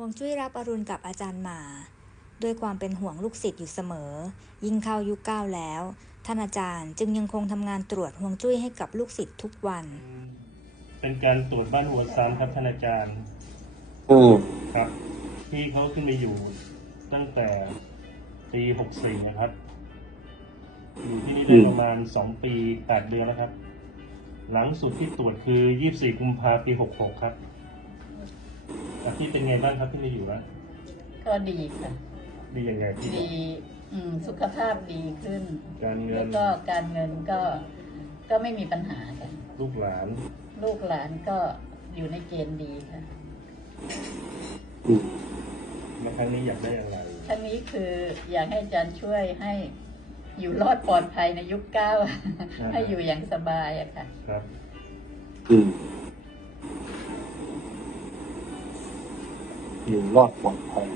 ห่วงจุ้ยรับอรุณกับอาจารย์หมา ด้วยความเป็นห่วงลูกศิษย์อยู่เสมอ ยิ่งเข้ายุคเก้าแล้ว ท่านอาจารย์จึงยังคงทำงานตรวจห่วงจุ้ยให้กับลูกศิษย์ทุกวัน เป็นการตรวจบ้านหัวซานครับท่านอาจารย์อืมครับ ที่เขาขึ้นมาอยู่ตั้งแต่ปีหกสี่นะครับ อยู่ที่นี่ได้ประมาณสองปีแปดเดือนแล้วครับ หลังสุดที่ตรวจคือยี่สี่กุมภาปีหกหกครับ แต่ที่เป็นไงบ้างครับที่มาอยู่นะก็ดีค่ะ ดียังไงพี่ดีอืมสุขภาพดีขึ้น การเงิแล้นวก็การเงินก็ก็ไม่มีปัญหาค่ะ ลูกหลานลูกหลานก็อยู่ในเกณฑ์ดีค่ะอืมมาครั้งนี้อยากได้อะไร ทั้งนี้คืออยากให้อาจารย์ช่วยให้อยู่รอดปลอดภัยในยุคเก้า ให้อยู่อย่างสบายอะค่ะ ครับ อืม อยู่รอดปลอดภัย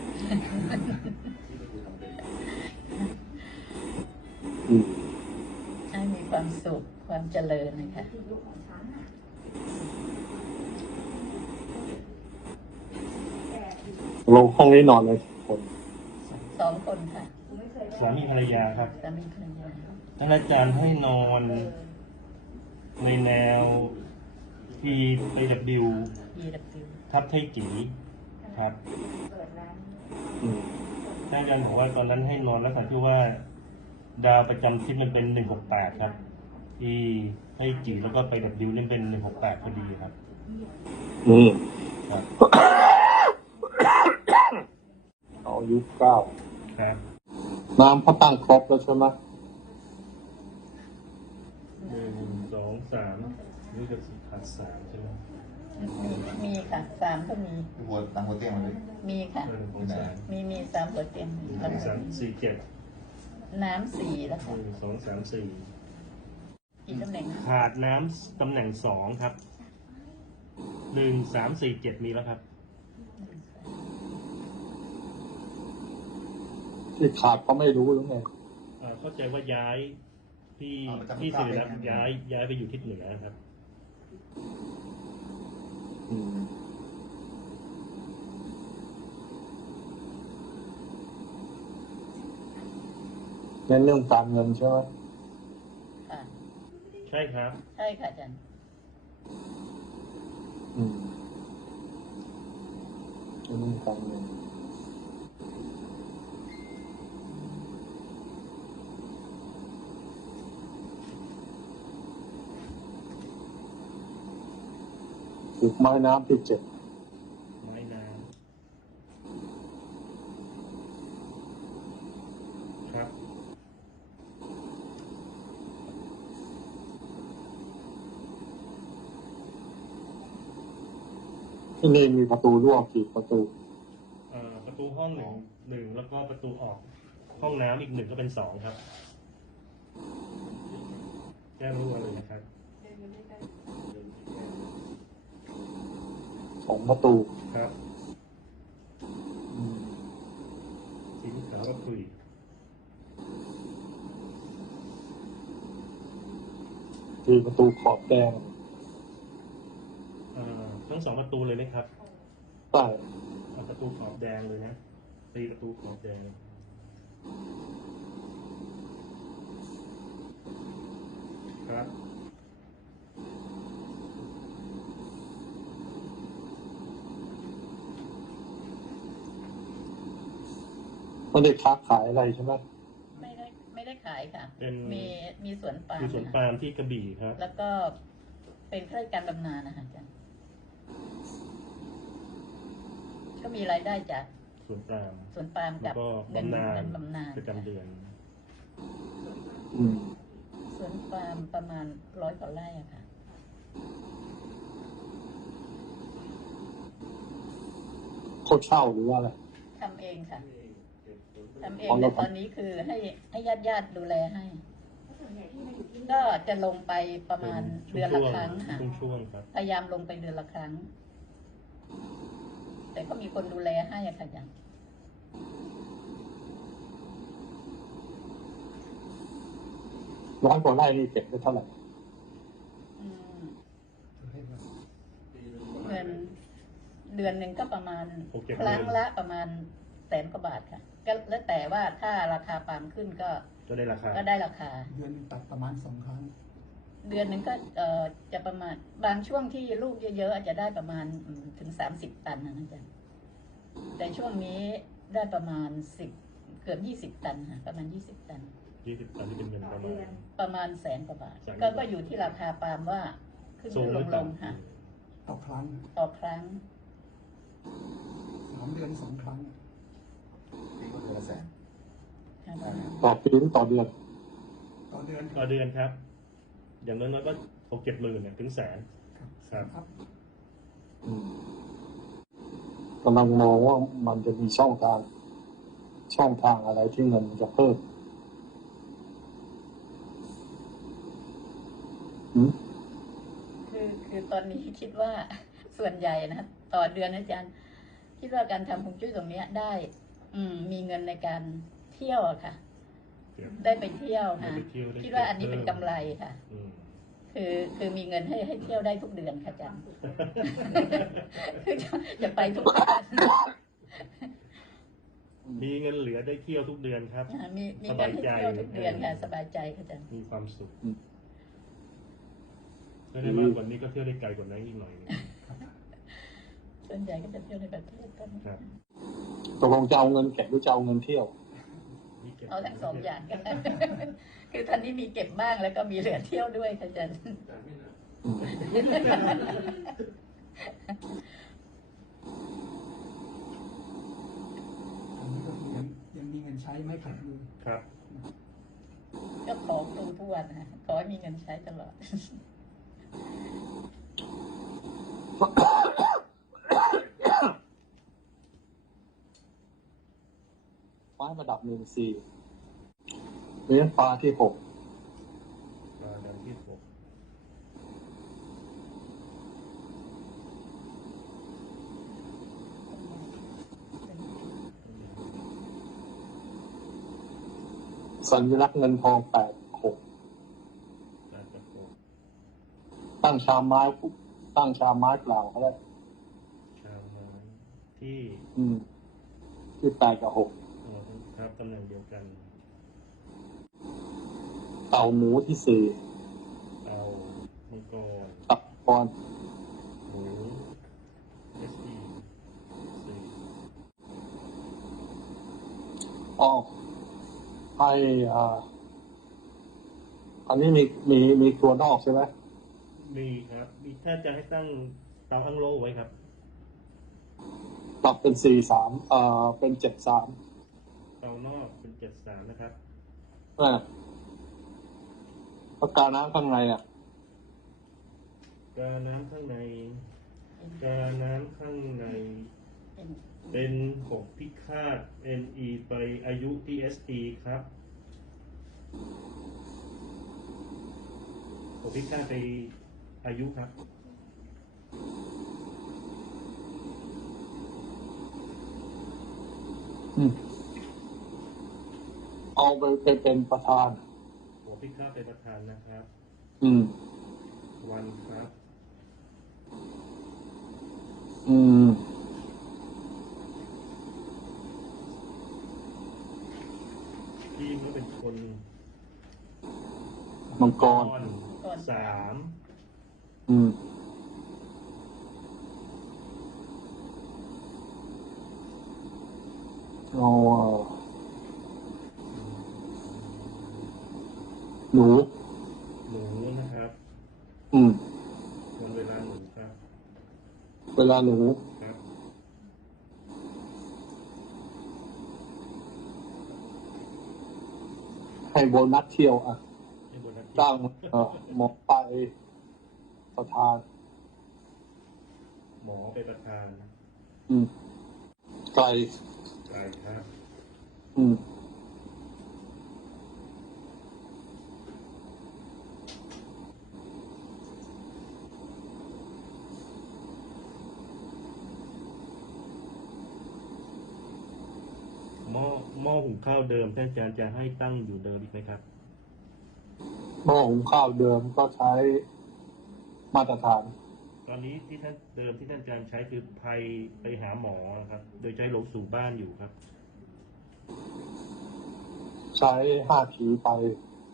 อืมให้มีความสุขความเจริญนะคะลงห้องนี้นอนเลยคนสองคนค่ะสามีภรรยาครับสามีภรรยาท่านอาจารย์ให้นอนในแนว P ไป W ยีดับบิ วทับไทจีครับอืมท่านอาจารย์บอกว่าตอนนั้นให้นอนลักษณะที่ว่า ดาวประจำทิศมันเป็นหนึ่งหกแปดครับ ที่ให้จีแล้วก็ไป W นี่เป็นหนึ่งหกแปดพอดีครับ อืมครับ เอายุคเก้าครับน้ำเขาตั้งครบแล้วใช่ไหมหนึ่งสองสามนี่ก็สิขาดสามใช่ไหม มีมีค่ะสามก็มีหัวตังหัวเตียงมาเลยมีค่ะหนึ่งของสามมีมีสามหัวเตียงหนึ่งสามสี่เจ็ดน้ำสี่แล้วหค่ะนึ่งสองสามสี่กี่ตำแหน่งขาดน้ำตำแหน่งสองครับหนึ่งสามสี่เจ็ดมีแล้วครับ ที่ขาดเขาไม่รู้หรือไงอ่าเข้าใจว่าย้ายที่ที่สิริรัตน์ย้ายย้ายไปอยู่ทิศเหนือนะครับอืม เน้นเรื่องการเงินใช่ไหมค่ะ ใช่ครับ ใช่ค่ะอาจารย์ อืมเน้นเรื่องการเงิน ฝึกไม้น้ำที่เจ็ดไม้น้ำครับ ที่นี่มีประตูร่วมกี่ประตู เอ่อประตูห้องหนึ่งหนึ่งแล้วก็ประตูออกห้องน้ำอีกหนึ่งก็เป็นสองครับแจ้งรู้เล ยนะครับสองประตูครับอืมทีนี้เราก็คุยที่ประตูขอบแดงเอ่อทั้งสองประตูเลยไหมครับใต้เอาประตูขอบแดงเลยนะตีประตูขอบแดงครับ ไม่ได้ค้าขายอะไรใช่ไหมไม่ได้ไม่ได้ขายค่ะ เป็น มีมีสวนปาล์มคือสวนนะคะปาล์มที่กระบี่ครับแล้วก็เป็นข้าราชการบำนาญนะคะอาจารย์ก็มีรายได้จากสวนปาล์มสวนปาล์มแล้กัวบก็เงินบำนาญเงินบำนาญประจำเดือนอืมสวนปาล์มประมาณร้อยกว่าไร่อะค่ะ เขาเช่าหรือว่าอะไรทำเองค่ะ ทำเองอ๋อแล้แต่วตอนนี้คือให้ให้ญาติญาติๆดูแลให้ ก็จะลงไปประมาณเดือนละครั้งค่ะช่วงช่วงๆครับ พยายามลงไปเดือนละครั้ง แต่ก็มีคนดูแลให้อะค่ะอาจารย์ร้อยกว่าไร่นี่เก็บได้เท่าไหร่อืมเงินเดือนหนึ่งก็ประมาณหกเจ็ดครั้งหมื่นละประมาณ แสนกว่าบาทค่ะก็แล้วแต่ว่าถ้าราคาปาล์มขึ้นก็ก็ได้ราคา ก็ได้ราคา เดือนหนึ่งตัดประมาณสองครั้ง เดือนหนึ่งก็เอ่อจะประมาณบางช่วงที่ลูกเยอะๆอาจจะได้ประมาณอืมถึงสามสิบตันนะอาจารย์แต่ช่วงนี้ได้ประมาณสิบเกือบยี่สิบตันค่ะประมาณยี่สิบตัน ยี่สิบตันที่เป็นเงินประมาณ ประมาณแสนกว่าบาทแสนกก็ว่าบาท ก็อยู่ที่ราคาปาล์มว่าขึ้นสูงหลรืองต่ลงค่ะต่อครั้งต่อครั้งสามเดือนสองครั้ง ปีก็เดือนละแสน ค่ะประมาณ ต่อปีหรือต่อเดือน ต่อเดือนำต่อเดือนครับ อย่างน้อยๆก็หกเจ็ดหมื่นเนี่ยถึงแสนครับครับครับอืมกำลังมองว่ามันจะมีช่องทาง ช่องทางอะไรที่เงินมันจะเพิ่มอืมคือคือตอนนี้คิดว่าส่วนใหญ่นะต่อเดือนนะอาจารย์คิดว่าการทำฮวงจุ้ยตรงเนี้ยได้ อืมมีเงินในการ เที่ยวอะค่ะเกือบได้ไปเที่ยวได้ค่ะไปเที่ยวได้คิดว่าอันนี้เก็บเป็นเพิ่กำมไรค่ะ อืม คือคือมีเงินให้ให้เที่ยวได้ทุกเดือนค่ะอาจารย์ คือจะจะไปทุกเดือนมีเงินเหลือได้เที่ยวทุกเดือนครับ อ่ามีมีเงินให้เที่ยวทุกเดือนค่ะ สบายใจค่ะอาจารย์ มีความสุขอืม ถ้าได้มากกว่านี้ก็เที่ยวได้ไกลกว่านั้นอีกหน่อยหนึงส่วนใหญ่ก็จะเที่ยวในประเทศกัน ครับ ตกลงจะเอาเงินเก็บหรือจะเอาเงินเที่ยวนี่ก็บ เอาทั้งสองอย่างกันคือตอนนี้มีเก็บบ้างแล้วก็มีเหลือเที่ยวด้วยค่ะอาจารย์อืมอันนี้ก็คือยังยังมีเงินใช้ไม่ขาดมือครับ ก็ขอครูทุกวันนะขอให้มีเงินใช้ตลอด ไม้ระดับหนึ่งสี่เลี้ยงปลาที่หกตอนนั้นที่หกสัญลักษณ์เงินทองแปดหกน่าจะหกตั้งชามไม้ปุ๊บตั้งชามไม้เปล่าก็ได้ชาวไม้ที่อืมที่แปดกับหกเอ่อครับ ตำแหน่งเดียวกัน เต่าหมูที่สี่เอามังกรตับกรหมูเอสอีสี่อ้อให้อ่า อันนี้มีมีมีตัวนอกใช่ไหมมีครับ มีถ้าจะให้ตั้งเตาอังโลไว้ครับ ปรับเป็นสี่สามอ่าเป็นเจ็ดสาม เตานอกเป็นเจ็ดสามนะครับอ่าปากกาน้ำข้างในอะกาน้ำข้างในกาน้ำข้างใน เป็นเป็นหกพิฆาต NE ไปอายุ TST ครับหกพิฆาตไปอายุครับอืม เอาไปไปเป็นประธานหัวพิฆาตเป็นประธานนะครับ อืม วันครับ อืมทีมก็เป็นคนมังกรก่อนสาม อืม เอาเอ่อหนู หนูนะครับ อืม วันเวลาหนูครับ เว ลาหนูครับให้โบนัสเที่ยวอะให้บนนัดจ้างเอ่อหมอไปประธาน หมอเป็นประธาน อืมไกลกายครับ อืม หม้อหม้อหุงข้าวเดิมท่านอาจารย์จะให้ตั้งอยู่เดิมอีกไหมครับ หม้อหุงข้าวเดิมก็ใช้มาตรฐานก็อนนี้ที่ท่านเดิมที่ท่านอาจารย์ใช้คือภัยไปหาหมอครับ โดยใช้ลงสู่บ้านอยู่ครับ ใช้ห้าทีไป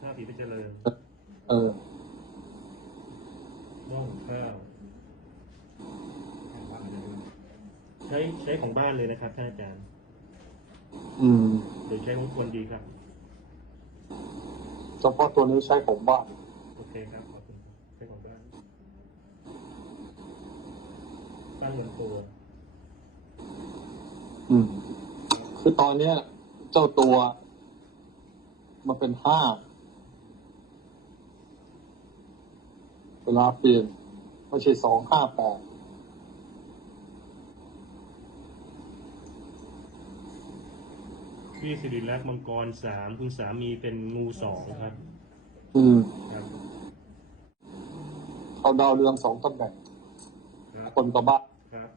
ถ้าผีไปเจริญ เออหม้อหุงข้าวว่ามันจะดูใช้ใช้ของบ้านเลยนะครับท่านอาจารย์ อืมโดยใช้ของควรดีครับเฉพาะตัวนี้ใช้ของบ้าน โอเคครับขอบคุณครับใช้ของบ้านบ้านเหมือนตัวอืม คือตอนเนี้ย เจ้าตัว มันเป็นห้าเวลาเปลี่ยนไม่ใช่สองห้าแปด พี่สิริลักษณ์มังกรสามคุณสามีเป็นงูสองครับ อืมครับเขาดาวเรืองสองตำแหน่งครับคนกับบ้านครับ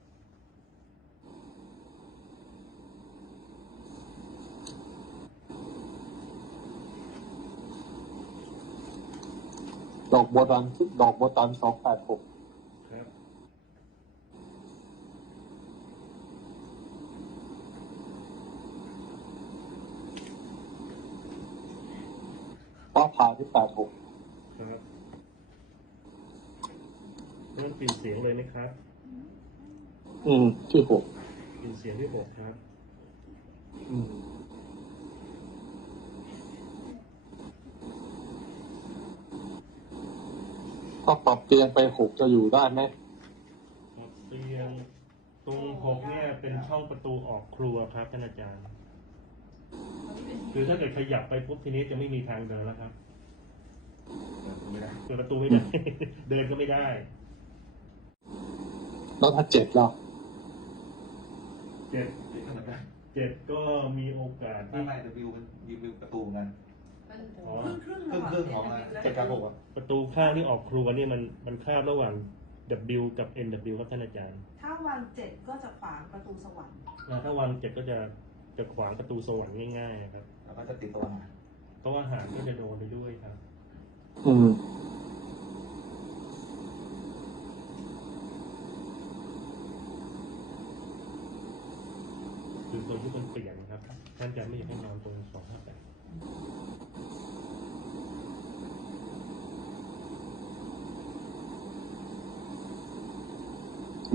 ดอกบัวตันดอกบัวตันสองแปดหก ครับ ฟ้าผ่าที่แปดหกครับเริ่มปิ่นเสียงเลยนะครับอืม ที่หกปิ่นเสียงที่หกครับอืมถ้าปรับเตียงไปหกจะอยู่ได้ไหมเตียงตรงหกเนี่ยเป็นช่องประตูออกครัวครับท่านอาจารย์ คือถ้าเกิดขยับไปปุ๊บทีนี้จะไม่มีทางเดินแล้วครับเปิดประตูไม่ได้เปิดประตูไม่ได้ เดินก็ไม่ได้แล้วถ้าเจ็ดล่ะเจ็ดปิดขนาดได้เจ็ดก็มีโอกาสไม่ที่ไม่แต่วิวมันวิวประตูเหมือนกันอ๋อครึ่งครึ่งของเจ็ดกับหกอะประตูข้างที่ออกครัวเนี่ยมันมันคาบระหว่าง W กับ NW ครับท่านอาจารย์ ถ้าวางเจ็ดก็จะขวางประตูสวรรค์แล้วถ้าวางเจ็ดก็จะ จะขวางประตูสวรรค์ง่ายๆครับ แล้วก็จะติดตัวมาเพราะว่าหางก็จะโดนไปด้วยครับ อืม คือตัวที่มันเปลี่ยนครับ ท่านอาจารย์ไม่อยากให้นอนตรงสองห้าแปด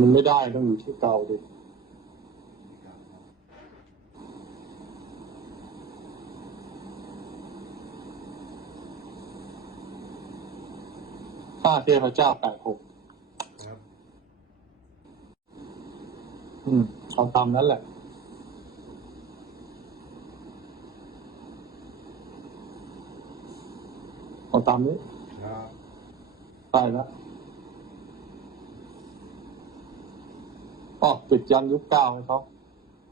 มันไม่ได้ต้องอยู่ที่เก่าดิ ห้าเทพเจ้าแปดหกครับอืมเอาตามนั้นแหละ เอาตามนี้ครับได้แล้วอ๋อปิดยันยุคเก้าให้เขา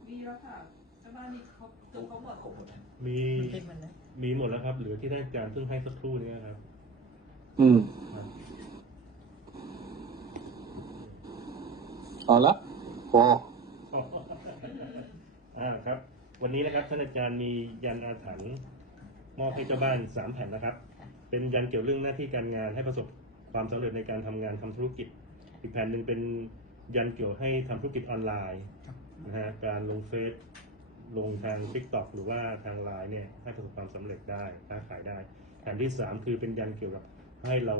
มีแล้วค่ะเจ้าบ้านมีครบจนครบหมดครบหมดมีมันเป็นมันนะมีหมดแล้วครับ เหลือที่ท่านอาจารย์เพิ่งให้สักครู่เนี้ครับ อืมเอาละพออ่าครับ วันนี้นะครับท่านอาจารย์มียันอาถรรพ์มอบให้เจ้าบ้านสามแผ่นนะครับ เป็นยันเกี่ยวเรื่องหน้าที่การงานให้ประสบความสำเร็จในการทำงานทำธุรกิจ อีกแผ่นหนึ่งเป็นยันเกี่ยวให้ทำธุรกิจออนไลน์นะฮะการลงเฟซลงทาง t ิ k t o k หรือว่าทางไลน์เนี่ยให้ประสบความสำเร็จได้ค้าขายได้แผ่นที่สามคือเป็นยันเกี่ยวกับ ให้เรา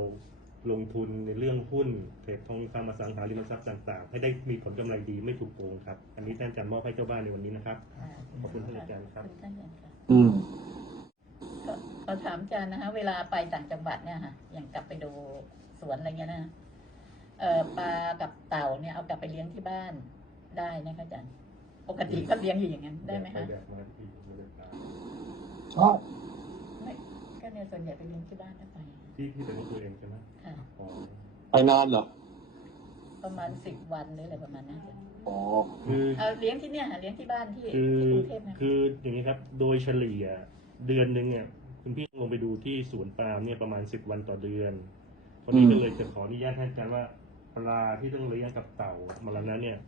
ลงทุนในเรื่องหุ้นเทรดทองคำอสังหาริมทรัพย์ต่างๆ ให้ได้มีผลกำไรดีไม่ถูกโกงครับ อันนี้ท่านอาจารย์มอบให้เจ้าบ้านในวันนี้นะครับอ่าขอบคุณท่านอาจารย์ครับขอบคุณท่านอาจารย์ค่ะอืมก็ขอถามอาจารย์นะคะเวลาไปต่างจังหวัดเนี่ยค่ะ อย่างกลับไปดูสวนอะไรเงี้ยนะเอ่อปลากับเต่าเนี่ยเอากลับไปเลี้ยงที่บ้านได้นะคะอาจารย์ ปกติก็เลี้ยงอยู่อย่างนั้นได้ไหมคะแดกมาที่ไม่ได้ตามใช่ไม่ก็เนี่ยส่วนใหญ่ไปเลี้ยงที่บ้านถ้าไป ที่ที่เป็นของตัวเองใช่ไหมค่ะ อ๋อไปนานเหรอ ประมาณสิบวันหรืออะไรประมาณนั้นค่ะอ๋อ คือ เอาเลี้ยงที่เนี่ยค่ะเลี้ยงที่บ้านที่คือที่กรุงเทพนะคืออย่างนี้ครับ โดยเฉลี่ยเดือนหนึ่งเนี่ยคุณพี่ลงไปดูที่สวนปาล์มเนี่ยประมาณสิบวันต่อเดือนวันนี้ก็เลยจะขออนุญาตท่านอาจารย์ว่าปลาที่ต้องเลี้ยงกับเต่ามาแล้วนั้นเนี่ย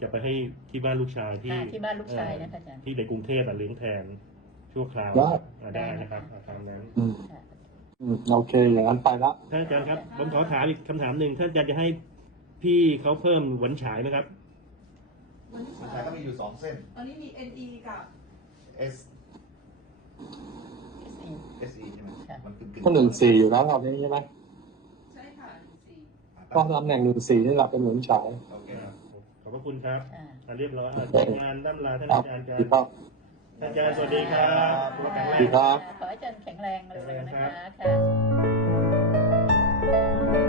จะไปให้ที่บ้านลูกชายที่อ่าที่บ้านลูกชายนะคะอาจารย์ที่ในกรุงเทพอะเลี้ยงแทนชั่วคราวได้ อ่าได้นะครับเอาตามนั้น อืม ค่ะ อืมโอเคอย่างนั้นไปละท่านอาจารย์ครับผมขอถามอีกคำถามหนึ่งท่านอาจารย์จะให้พี่เขาเพิ่มหวันฉายนะครับ วันนี้มันใช้ก็มีอยู่สองเส้น ตอนนี้มี NE กับ S S E ใช่ไหมค่ะมันกึ่งกึ่งก็หนึ่งสี่อยู่แล้วรอบนี้ใช่ไหมใช่ค่ะสี่ก็ตำแหน่งหนึ่งสี่นี่แหละเป็นหนุนฉายโอเค ขอบพระคุณครับอ่าอ่าเรียบร้อยอ่าทีมงานด้านลาท่านครับอาจารย์กันดีครับ อาจารย์สวัสดีครับตัวแข็งแรดีงครับขอให้อาจารย์แข็งแรงเร็วๆนะคะครับค่ะ